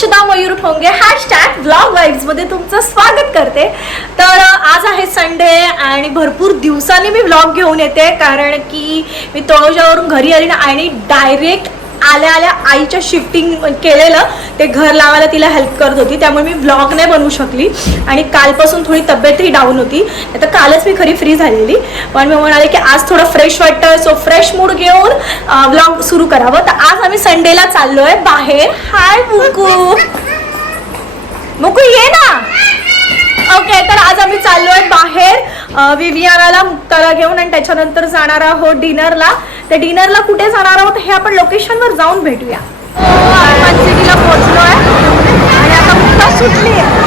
अक्षदा Mayur Thonge hashtag blog वाईब्समध्ये तुमचं स्वागत करते. तर आज आहे संडे आणि भरपूर दिवसांनी मी ब्लॉग घेऊन येते कारण की मी तळोजावरून घरी आली ना आणि डायरेक्ट आल्या आल्या आईच्या शिफ्टिंग केलेलं ते घर लावायला तिला हेल्प करत होती. त्यामुळे मी ब्लॉग नाही बनवू शकली. आणि कालपासून थोडी तब्येतही डाऊन होती. आता कालच मी खरी फ्री झालेली. पण मी म्हणाले की आज थोडं फ्रेश वाटतं सो फ्रेश मूड घेऊन ब्लॉग सुरू करावं. तर आज आम्ही संडेला चाललोय बाहेर. हाय मुकू. मुकू ये ना. ओके तर आज आम्ही चाललोय बाहेर. विवियानाला मुक्ताला घेऊन आणि त्याच्यानंतर जाणार आहोत डिनरला. त्या डिनरला कुठे जाणार आहोत हे आपण लोकेशनवर जाऊन भेटूया. हनुमान सिटीला पोहोचलोय. आणि आता मुक्ता सुटली मुक्ता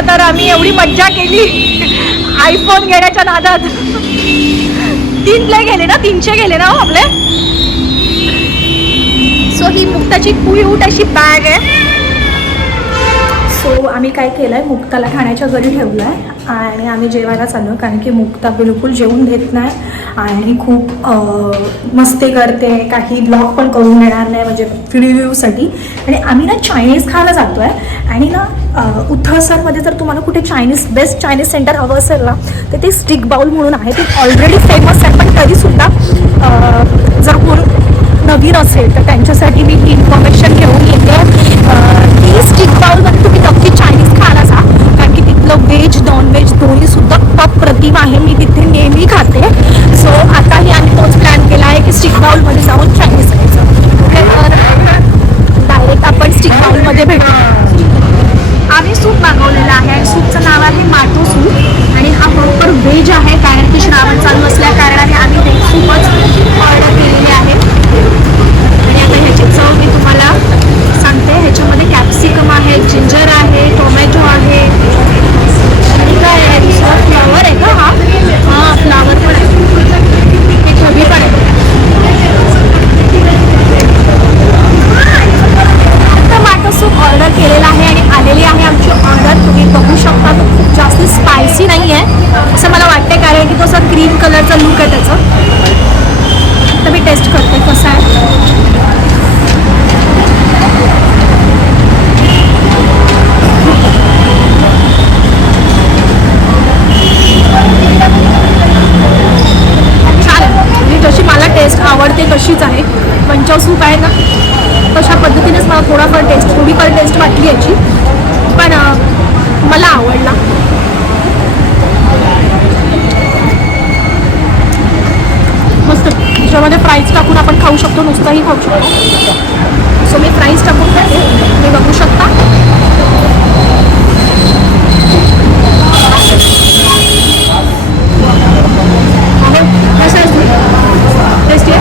आणि तर आम्ही एवढी मज्जा केली. आयफोन घेण्याच्या नादात. तीन प्ले गेले ना तीनशे गेले ना हो आपले? सो ही मुक्ताची क्यूट अशी बॅग आहे. सो आम्ही काय केलं आहे मुक्ताला ठाण्याच्या घरी ठेवलं आहे आणि आम्ही जेवायला चाललो कारण की मुक्ता बिलकुल जेवून घेत नाही. आणि खूप मस्ती करते. काही ब्लॉग पण करून येणार नाही म्हणजे रिव्ह्यूसाठी आणि आम्ही ना चायनीज खायला जातो आहे आणि ना अं, उथळसरमध्ये जर तुम्हाला कुठे चायनीज बेस्ट चायनीज सेंटर हवं असेल ना तर ते स्टिक बाउल म्हणून आहे. ते ऑलरेडी फेमस आहे. पण तरीसुद्धा जर कोण नवीन असेल तर त्यांच्यासाठी मी इन्फॉर्मेशन घेऊन येते. की स्टिक बाउलमध्ये तुम्ही नक्की चायनीज खा जा व्हेज नॉनव्हेज दोन्ही सुद्धा प्रतिम आहे. मी तिथे नेहमी खाते. सो आताही आम्ही तोच प्लॅन केला आहे की स्टिक बाउलमध्ये जाऊन चायनीज खायचं. ओके डायरेक्ट आपण स्टिक बाउलमध्ये भेटू. आम्ही सूप मागवलेलं आहे. सूपचं नाव आहे माटो सूप. आणि हा प्रॉपर व्हेज आहे. कारण की श्रावण चालू असल्या कारणाने आम्ही ते सूपच ऑर्डर केलेली आहे. आणि आता ह्याची चव मी तुम्हाला सांगते. ह्याच्यामध्ये कॅप्सिकम आहे जिंजर आहे टोमॅटो आहे आणि काय आहे दुसरा फ्लावर आहे का हा हा फ्लावर पण आहे हे ढबी पण आहे टमाटो सूप ऑर्डर केलेला आहे आणि आलेली आहे आमची ऑर्डर तुम्ही बघू शकता तो खूप जास्त स्पायसी नाही आहे असं मला वाटतं कारण की तो असा ग्रीन कलरचा लुक आहे त्याचं तर मी टेस्ट करते कसं आहे छान आहे म्हणजे जशी मला टेस्ट आवडते तशीच आहे पंचाव सूप आहे ना तशा पद्धतीनेच मला थोडाफार टेस्ट थोडीफार टेस्ट वाटली याची पण अं, मला आवडला मस्त त्याच्यामध्ये फ्राईज टाकून आपण खाऊ शकतो नुसतंही खाऊ शकतो. सो मी फ्राईज टाकून खाते. तुम्ही बघू शकता. आहे? टेस्टी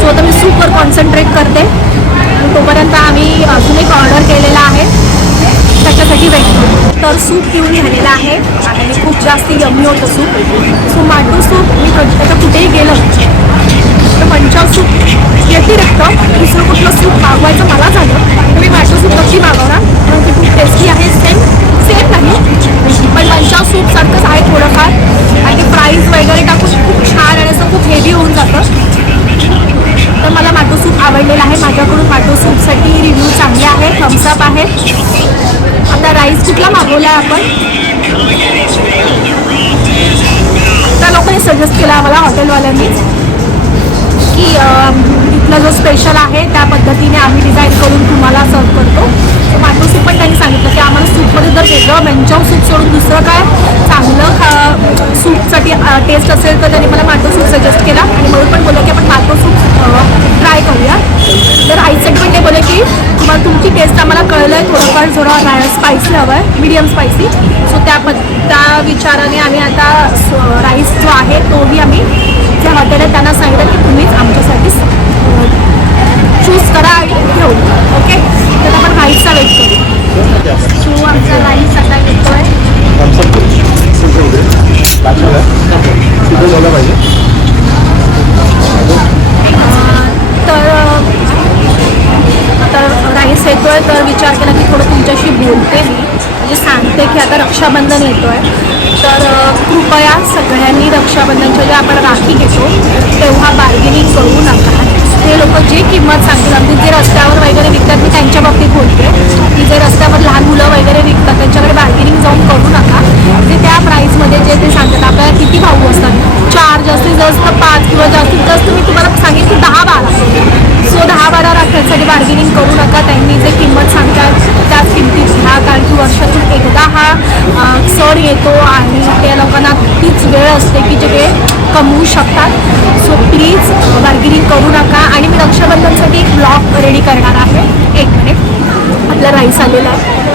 सो आता मी सूपवर कॉन्सन्ट्रेट करते. तोपर्यंत आम्ही अजून एक ऑर्डर केलेला आहे. त्याच्यासाठी वेट तर सूप पिऊन झालेलं आहे. आणि खूप जास्त यमी होतं सूप. सो माटू सूप मी कधी आता कुठेही गेलं तर पंचाव सूप व्यतिरिक्त दुसरं कुठलं सूप मागवायचं मला झालं तर मी माटू सूप नक्की मागवणार. कारण ते खूप टेस्टी आहे सेम सेम नाही. पण पंचाव सूप सारखंच आहे थोडंफार. आणि ते प्राईस वगैरे टाकून खूप छान आणि असं खूप हेवी होऊन जातं. तर मला माटो सूप आवडलेला आहे. माझ्याकडून माटो सूपसाठी रिव्ह्यू चांगले आहे थम्सअप आहे. आता कुठला मागवला आपण? त्या लोकांनी सजेस्ट केला आम्हाला हॉटेलवाल्यांनी की इथला जो स्पेशल आहे त्या पद्धतीने आम्ही डिझाईन करून तुम्हाला सर्व करतो. तर पण त्यांनी सांगितलं की आम्हाला सूपमध्ये जर वेगळं मंचाव सूप सोडून दुसरं काय चांगलं खा सूपसाठी टेस्ट असेल तर त्याने मला माटो सूप सजेस्ट केला. आणि म्हणून पण बोललं की आपण माटो सूप ट्राय करूया. तर आईसाठी पण ते बोलले की तुम्हाला तुमची टेस्ट आम्हाला कळलं आहे थोडंफार थोडं स्पायसी हवं आहे मीडियम स्पायसी सो त्या पद त्या विचाराने आम्ही आता राईस जो आहे तोही आम्ही जे हॉटेल आहे त्यांना सांगितलं की तुम्हीच आमच्यासाठी चूज करा आणि घेऊ ओके तर आपण राईसचा वेट करू सो आमचा राईस आता येतोय तर तर राईस येतोय तर विचार केला की थोडं तुमच्याशी बोलते. मी म्हणजे सांगते की आता रक्षाबंधन येतो आहे तर कृपया सगळ्यांनी रक्षाबंधनच्या जेव्हा आपण राखी घेतो तेव्हा बार्गेनिंग करू नका. ते लोक जी किंमत सांगतील अगदी जे रस्त्यावर वगैरे विकतात मी त्यांच्या बाबतीत बोलते. की जे रस्त्यावर लहान मुलं वगैरे विकतात त्यांच्याकडे बार्गेनिंग जाऊन करू नका. ते त्या प्राईसमध्ये जे ते सांगतात आपल्याला किती भाऊ असतात? चार जास्तीत जास्त पाच किंवा जास्तीत जास्त मी तुम्हाला सांगितलं की दहा बारा. सो दहा बारा राखण्यासाठी बार्गेनिंग करू नका. त्यांनी जे किंमत सांगतात त्याच किमतीत वर्षातून एकदा हा सण येतो आणि त्या लोकांना तीच वेळ असते की जे ते कमवू शकतात. सो प्लीज बार्गेनिंग करू नका. आणि मी रक्षाबंधनसाठी एक ब्लॉग रेडी करणार आहे. एक मिनिट आपला राईस आलेला आहे.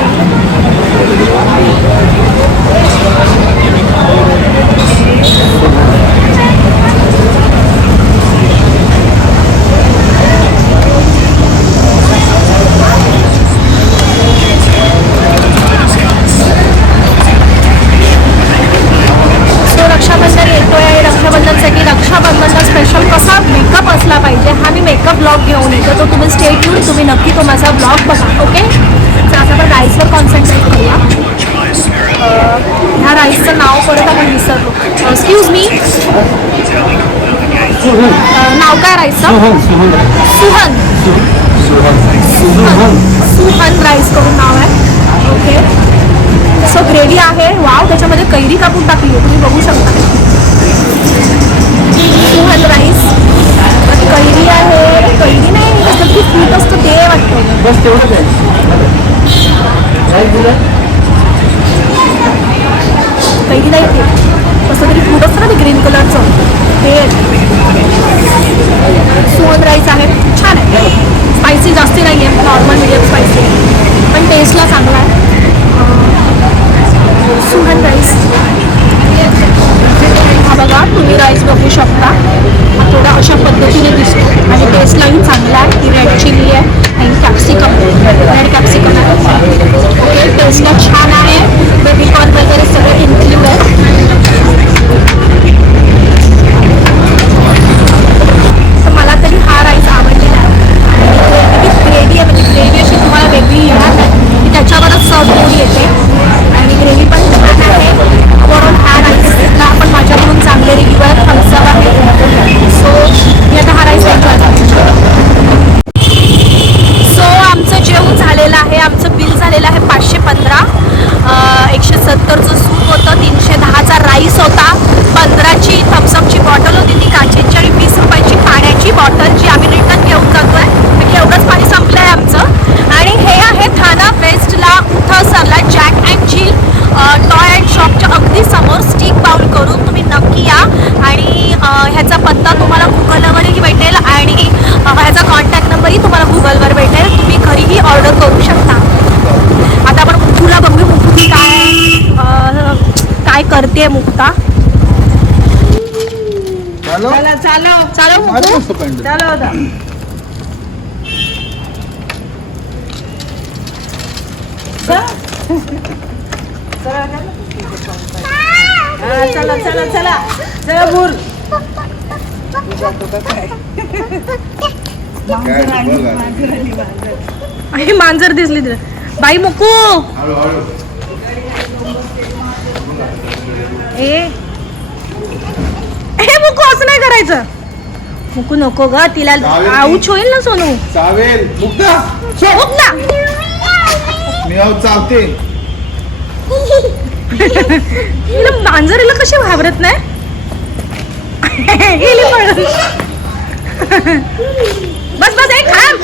स्पेशल कसा मेकअप असला पाहिजे हा मी मेकअप ब्लॉग घेऊन येतो. तो तुम्ही स्टेट येऊन तुम्ही नक्की तो माझा ब्लॉग बघा ओके तर आता आपण राईसवर कॉन्सन्ट्रेट करूया. ह्या राईसचं नाव परत आपण विसरलो. एक्सक्यूज मी नाव काय राईसचं सुहन सुहन सुहन. राईस करून नाव आहे. ओके सो ग्रेव्ही आहे. वाव त्याच्यामध्ये कैरी कापून टाकली आहे. तुम्ही बघू शकता. सुहन राईस कैरी आहे. कैरी नाही त्याच्यात खूप फ्रूट असतं ते वाटतं. बस तेवढंच आहे. कैरी नाही ते. ग्रीन कलरचं हे टॉय अँड शॉपच्या अगदी समोर स्टिक पाऊल करून तुम्ही नक्की या. आणि ह्याचा पत्ता तुम्हाला गुगलवरही भेटेल आणि ह्याचा कॉन्टॅक्ट नंबरही तुम्हाला गुगलवर भेटेल. तुम्ही घरीही ऑर्डर करू शकता. आता आपण मुक्तूला बघू मुक्ती काय काय करते मुक्ता? चालो चालो चालो. चालो. चला चला. चला चला बोल. काय मांजर दिसली तिला. बाई मोको. ए. मुकू असं नाही करायचं. मुकू नको ग. तिला आऊच होईल ना सोनू. चावेल. मुक्ता. मुक्ता. मी आऊ चावते. तिला मांजरीला कशी घाबरत नाही? गेली पळून. बस बस एक थांब.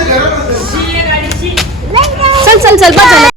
चल चल चल बस झालं.